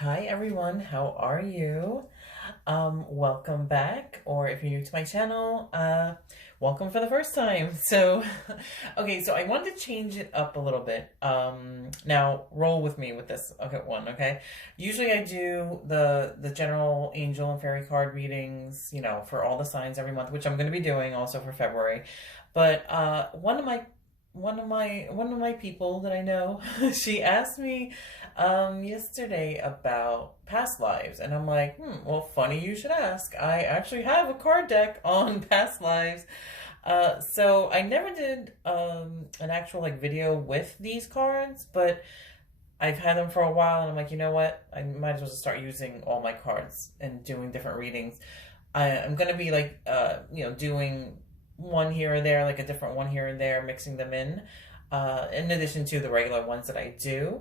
Hi everyone, how are you? Welcome back, or if you're new to my channel, welcome for the first time. So I wanted to change it up a little bit. Now roll with me with this. Okay. Usually I do the general angel and fairy card readings, for all the signs every month, which I'm going to be doing also for February. But one of my people that I know, she asked me yesterday about past lives, and I'm like, well, funny you should ask. I actually have a card deck on past lives. So I never did an actual video with these cards, but I've had them for a while, and I'm like, you know what? I might as well just start using all my cards and doing different readings. I'm gonna be doing one here or there, like a different one here and there, mixing them in addition to the regular ones that I do.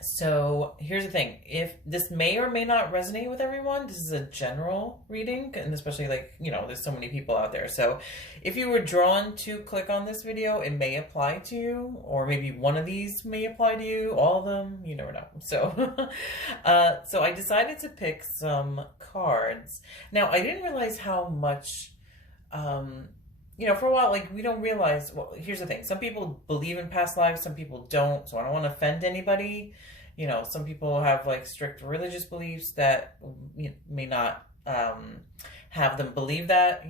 So here's the thing. If this may or may not resonate with everyone, this is a general reading, and especially there's so many people out there. So if you were drawn to click on this video, it may apply to you, or maybe one of these may apply to you, all of them, you never know. So, so I decided to pick some cards. Now, I didn't realize how much for a while, we don't realize, well, here's the thing. Some people believe in past lives, some people don't, so I don't want to offend anybody. Some people have strict religious beliefs that may not have them believe that,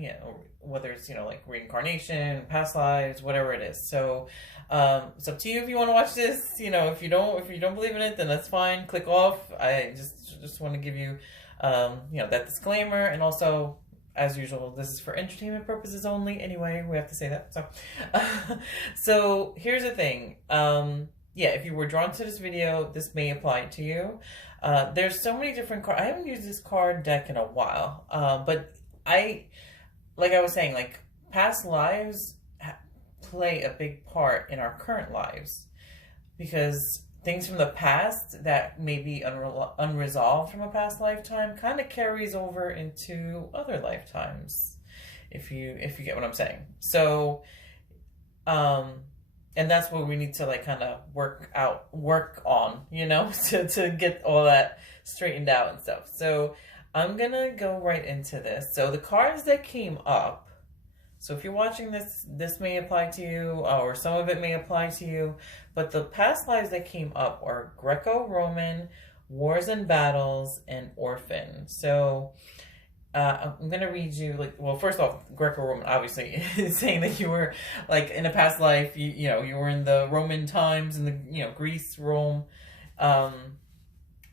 whether it's, reincarnation, past lives, whatever it is. So it's up to you if you want to watch this. If you don't believe in it, then that's fine. Click off. I just want to give you, that disclaimer. And also, as usual, this is for entertainment purposes only. Anyway, we have to say that. So, so here's the thing. If you were drawn to this video, this may apply to you. There's so many different cards. I haven't used this card deck in a while, but I was saying, past lives play a big part in our current lives, because things from the past that may be unresolved from a past lifetime kind of carries over into other lifetimes, if you get what I'm saying. So, and that's what we need to kind of work on, to get all that straightened out and stuff. So I'm gonna go right into this. So the cards that came up, so if you're watching this, this may apply to you, or some of it may apply to you, but the past lives that came up are Greco-Roman, Wars and Battles, and Orphan. So I'm going to read you, well, first off, Greco-Roman, obviously, is saying that you were, in a past life, you were in the Roman times, in the, Greece, Rome,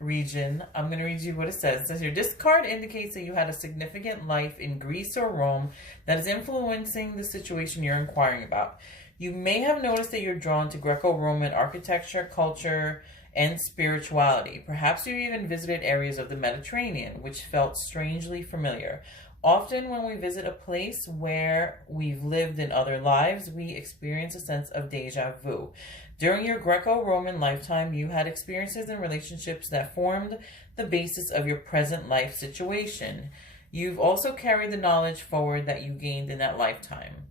region. I'm going to read you what it says. It says here, this card indicates that you had a significant life in Greece or Rome that is influencing the situation you're inquiring about. You may have noticed that you're drawn to Greco-Roman architecture, culture, and spirituality. Perhaps you even visited areas of the Mediterranean, which felt strangely familiar. Often when we visit a place where we've lived in other lives, we experience a sense of deja vu. During your Greco-Roman lifetime, you had experiences and relationships that formed the basis of your present life situation. You've also carried the knowledge forward that you gained in that lifetime.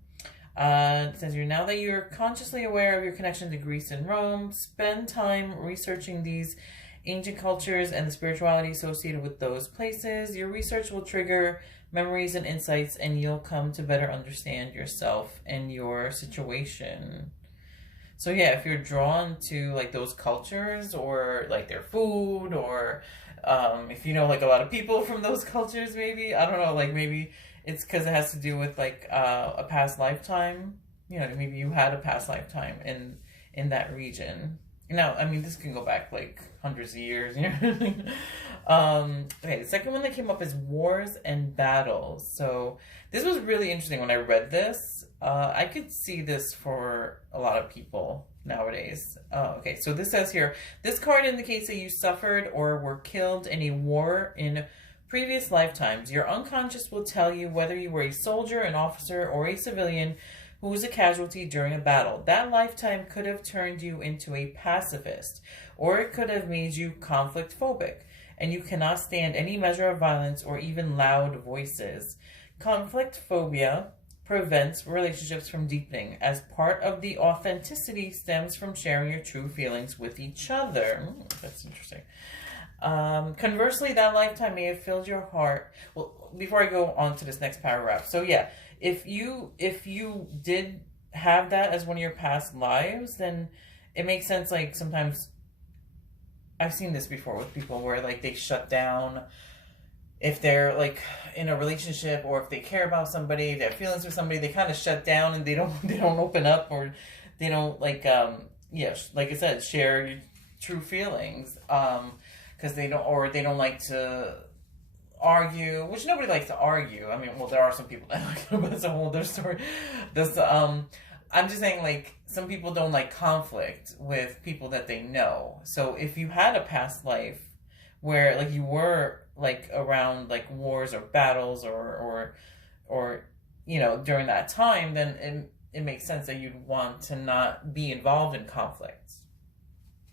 It says here, now that you're consciously aware of your connection to Greece and Rome, spend time researching these ancient cultures and the spirituality associated with those places. Your research will trigger memories and insights, and you'll come to better understand yourself and your situation. So yeah, if you're drawn to those cultures, or their food, or if you know a lot of people from those cultures, maybe, I don't know, maybe it's because it has to do with a past lifetime. Maybe you had a past lifetime in that region. Now, I mean, this can go back hundreds of years. Okay, the second one that came up is Wars and Battles. So this was really interesting when I read this. I could see this for a lot of people nowadays. Okay, so this says here, this card indicates that you suffered or were killed in a war in previous lifetimes. Your unconscious will tell you whether you were a soldier, an officer, or a civilian who was a casualty during a battle. That lifetime could have turned you into a pacifist, or it could have made you conflict phobic, and you cannot stand any measure of violence or even loud voices. Conflict phobia prevents relationships from deepening, as part of the authenticity stems from sharing your true feelings with each other. That's interesting. Conversely, that lifetime may have filled your heart. Well, before I go on to this next paragraph, so yeah, if you did have that as one of your past lives, then it makes sense. Like sometimes I've seen this before with people where like they shut down if they're like in a relationship, or if they care about somebody, they have feelings for somebody, they kind of shut down and they don't they don't open up, or they don't like yeah, like I said, share your true feelings, because they don't, or they don't like to argue, which nobody likes to argue. I mean, well, there are some people that like to, but it's a whole other story. This I'm just saying, like, some people don't like conflict with people that they know. So if you had a past life where like you were like around like wars or battles, or you know, during that time, then it makes sense that you'd want to not be involved in conflicts.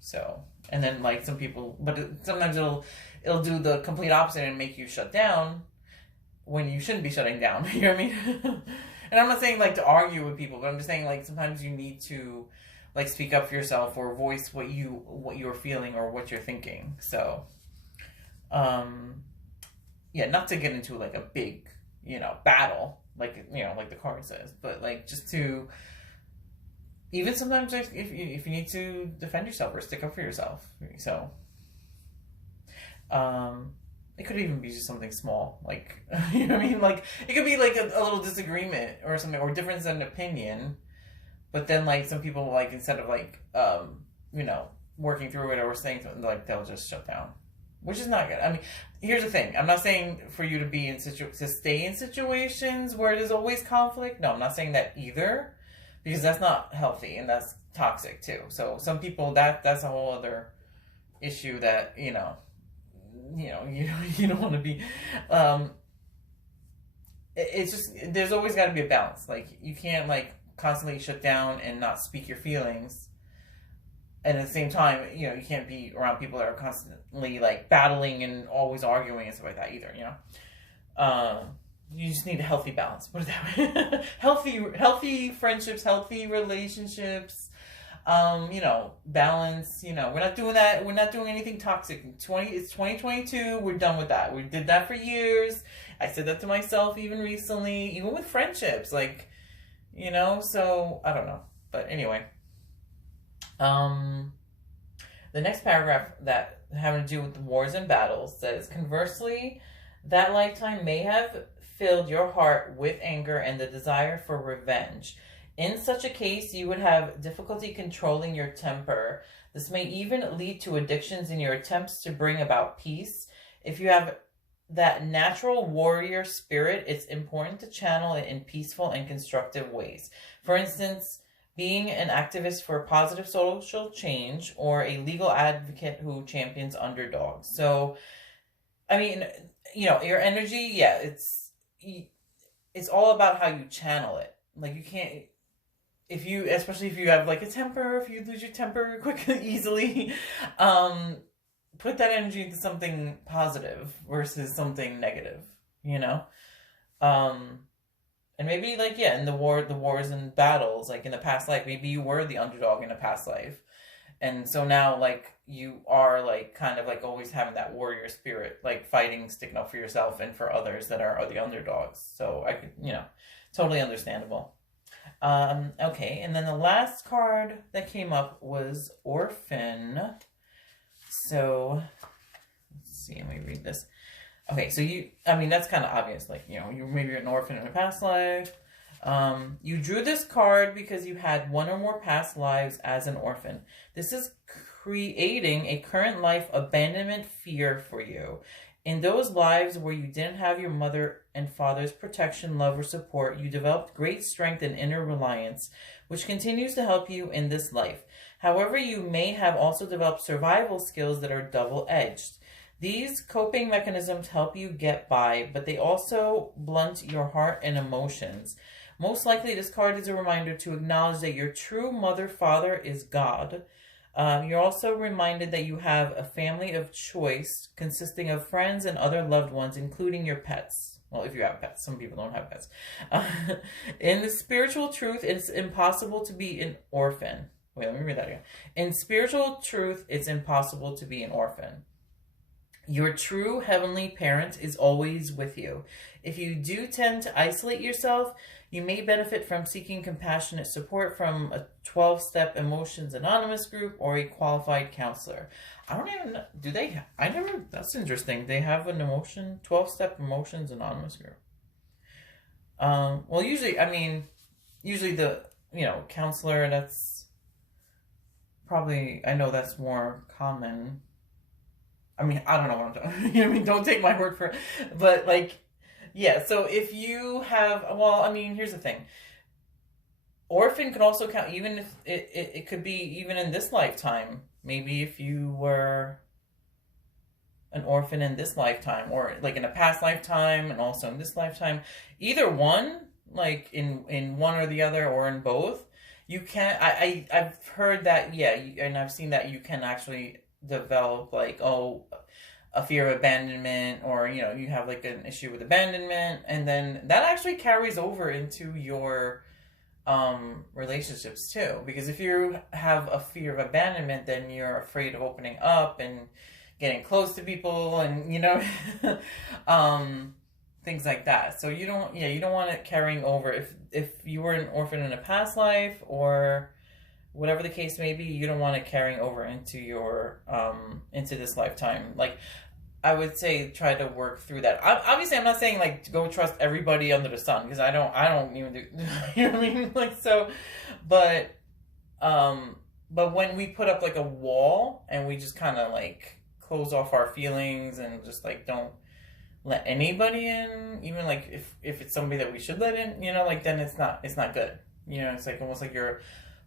So, and then like some people, but sometimes it'll do the complete opposite and make you shut down when you shouldn't be shutting down. You know what I mean? And I'm not saying like to argue with people, but I'm just saying like sometimes you need to like speak up for yourself, or voice what you're feeling or what you're thinking. So, yeah, not to get into like a big, you know, battle, like, you know, like the card says, but like just to, even sometimes if you need to defend yourself or stick up for yourself. So, it could even be just something small, like, you know what I mean? Like, it could be like a little disagreement or something, or difference in opinion, but then like some people, like, instead of like, you know, working through it or saying something, like, they'll just shut down, which is not good. I mean, here's the thing. I'm not saying for you to be to stay in situations where there's always conflict. No, I'm not saying that either, because that's not healthy and that's toxic too. So some people, that's a whole other issue that, you don't want to be. It's just, there's always got to be a balance. Like, you can't like constantly shut down and not speak your feelings, and at the same time, you know, you can't be around people that are constantly like battling and always arguing and stuff like that either. You just need a healthy balance. Put it that way. healthy friendships, healthy relationships. Balance. We're not doing that. We're not doing anything toxic. It's 2022. We're done with that. We did that for years. I said that to myself even recently, even with friendships. Like, so I don't know. But anyway, the next paragraph that having to do with the wars and battles says, conversely, that lifetime may have filled your heart with anger and the desire for revenge. In such a case, you would have difficulty controlling your temper. This may even lead to addictions in your attempts to bring about peace. If you have that natural warrior spirit, it's important to channel it in peaceful and constructive ways. For instance, being an activist for positive social change, or a legal advocate who champions underdogs. So, I mean, your energy, yeah, it's all about how you channel it. Like, you can't, especially if you have like a temper, if you lose your temper quickly, easily, put that energy into something positive versus something negative, and maybe like, yeah, in the wars and battles, like in the past life, maybe you were the underdog in a past life. And so now, like, you are like kind of like always having that warrior spirit, like fighting, sticking up for yourself and for others that are the underdogs. So I could, totally understandable. Okay, and then the last card that came up was Orphan. So, let's see, let me read this. Okay, so that's kind of obvious. Like, you maybe you're an orphan in a past life. You drew this card because you had one or more past lives as an orphan. This is creating a current life abandonment fear for you. In those lives where you didn't have your mother and father's protection, love, or support, you developed great strength and inner reliance, which continues to help you in this life. However, you may have also developed survival skills that are double-edged. These coping mechanisms help you get by, but they also blunt your heart and emotions. Most likely, this card is a reminder to acknowledge that your true mother-father is God. You're also reminded that you have a family of choice consisting of friends and other loved ones, including your pets. Well, if you have pets. Some people don't have pets. In the spiritual truth, it's impossible to be an orphan. Wait, let me read that again. In spiritual truth, it's impossible to be an orphan. Your true heavenly parent is always with you. If you do tend to isolate yourself, you may benefit from seeking compassionate support from a 12-step Emotions Anonymous group or a qualified counselor. I don't even know, do they? I never, that's interesting. They have an 12-step Emotions Anonymous group. Well, usually, I mean, usually the, counselor, that's probably, I know that's more common. I mean, I don't know what I'm talking. You know what I mean? Don't take my word for it. But like, yeah. So if you have, well, I mean, here's the thing. Orphan could also count, even if it could be even in this lifetime. Maybe if you were an orphan in this lifetime, or like in a past lifetime, and also in this lifetime. Either one, like in one or the other, or in both. You can. I've heard that. Yeah, and I've seen that you can actually develop like a fear of abandonment, or you have like an issue with abandonment, and then that actually carries over into your relationships too, because if you have a fear of abandonment, then you're afraid of opening up and getting close to people, and things like that. So you don't want it carrying over. If you were an orphan in a past life, or whatever the case may be, you don't want it carrying over into your into this lifetime. Like, I would say try to work through that. Obviously, I'm not saying like go trust everybody under the sun, because I don't even do. You know what I mean? Like, so, but when we put up like a wall and we just kind of like close off our feelings and just like don't let anybody in, even like if it's somebody that we should let in, like, then it's not good. It's like almost like you're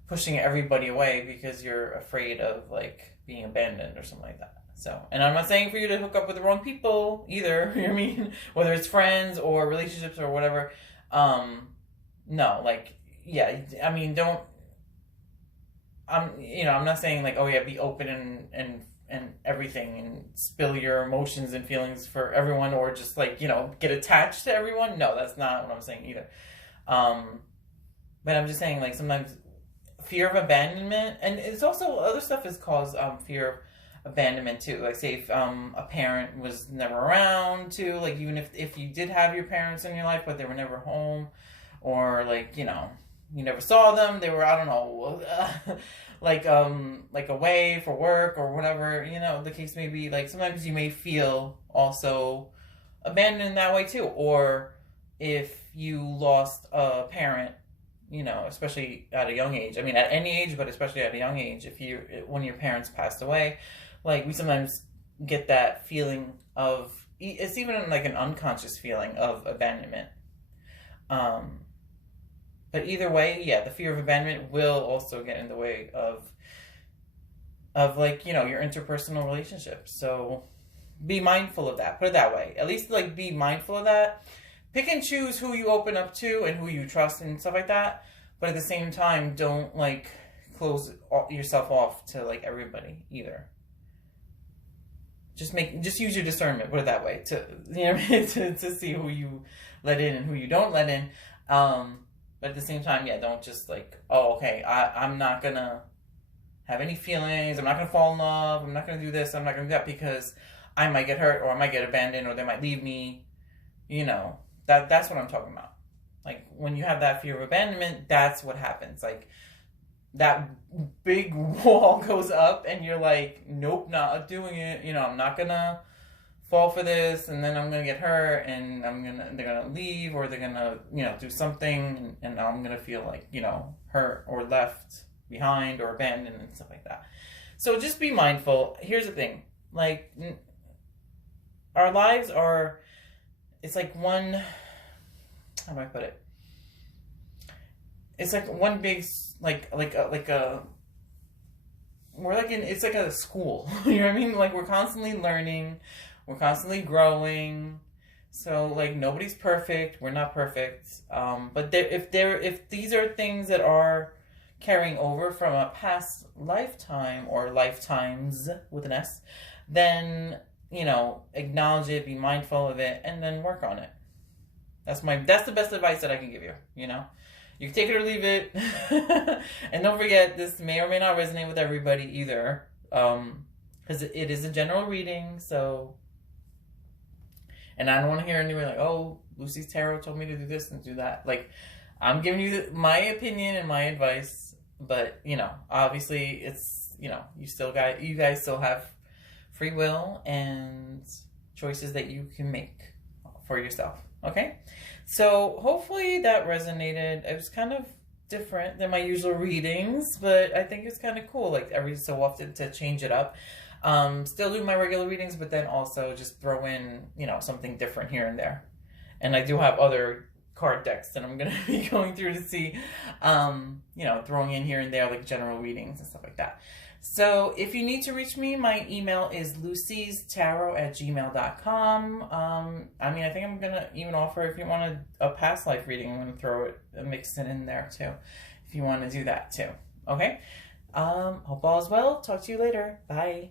pushing everybody away because you're afraid of like being abandoned or something like that. So, and I'm not saying for you to hook up with the wrong people either. You know what I mean? Whether it's friends or relationships or whatever. No, like, yeah, I mean, don't. I'm not saying like, oh yeah, be open and everything, and spill your emotions and feelings for everyone, or just like, get attached to everyone. No, that's not what I'm saying either. But I'm just saying, like, sometimes fear of abandonment, and it's also other stuff is caused fear of abandonment too. Like, say if a parent was never around too, like, even if you did have your parents in your life but they were never home, or like, you never saw them, they were, I don't know, like away for work or whatever, the case may be. Like, sometimes you may feel also abandoned in that way too. Or if you lost a parent, especially at a young age. I mean, at any age, but especially at a young age, when your parents passed away, like, we sometimes get that feeling of, it's even like an unconscious feeling of abandonment. But either way, yeah, the fear of abandonment will also get in the way of like, your interpersonal relationships. So be mindful of that. Put it that way. At least, like, be mindful of that. Pick and choose who you open up to and who you trust and stuff like that. But at the same time, don't like close yourself off to like everybody either. Just use your discernment. Put it that way, to see who you let in and who you don't let in. But at the same time, yeah, don't just like, oh, okay, I'm not gonna have any feelings. I'm not gonna fall in love. I'm not gonna do this. I'm not gonna do that, because I might get hurt, or I might get abandoned, or they might leave me. That's what I'm talking about. Like, when you have that fear of abandonment, that's what happens. Like, that big wall goes up, and you're like, nope, not doing it. I'm not gonna fall for this, and then I'm gonna get hurt, and they're gonna leave, or they're gonna, do something, and I'm gonna feel like, hurt or left behind or abandoned and stuff like that. So just be mindful. Here's the thing, like, our lives are, it's like one, how do I put it? It's like one big, it's like a school. You know what I mean? Like, we're constantly learning, we're constantly growing. So, like, nobody's perfect. We're not perfect. But if these are things that are carrying over from a past lifetime, or lifetimes with an S, then, acknowledge it, be mindful of it, and then work on it. That's the best advice that I can give you. You can take it or leave it. And don't forget, this may or may not resonate with everybody either. Because it is a general reading, so And I don't want to hear anyone like, oh, Lucy's tarot told me to do this and do that. Like, I'm giving you my opinion and my advice, but you know, obviously it's, you know, you guys still have free will and choices that you can make for yourself. Okay? So hopefully that resonated. It was kind of different than my usual readings, but I think it's kind of cool, like every so often to change it up. Still do my regular readings, but then also just throw in, you know, something different here and there. And I do have other card decks that I'm going to be going through to see, you know, throwing in here and there like general readings and stuff like that. So if you need to reach me, my email is lucystarot@gmail.com. I mean, I think I'm going to even offer, if you want a past life reading, I'm going to throw it, mix it in there too, if you want to do that too. Okay? Hope all is well. Talk to you later. Bye.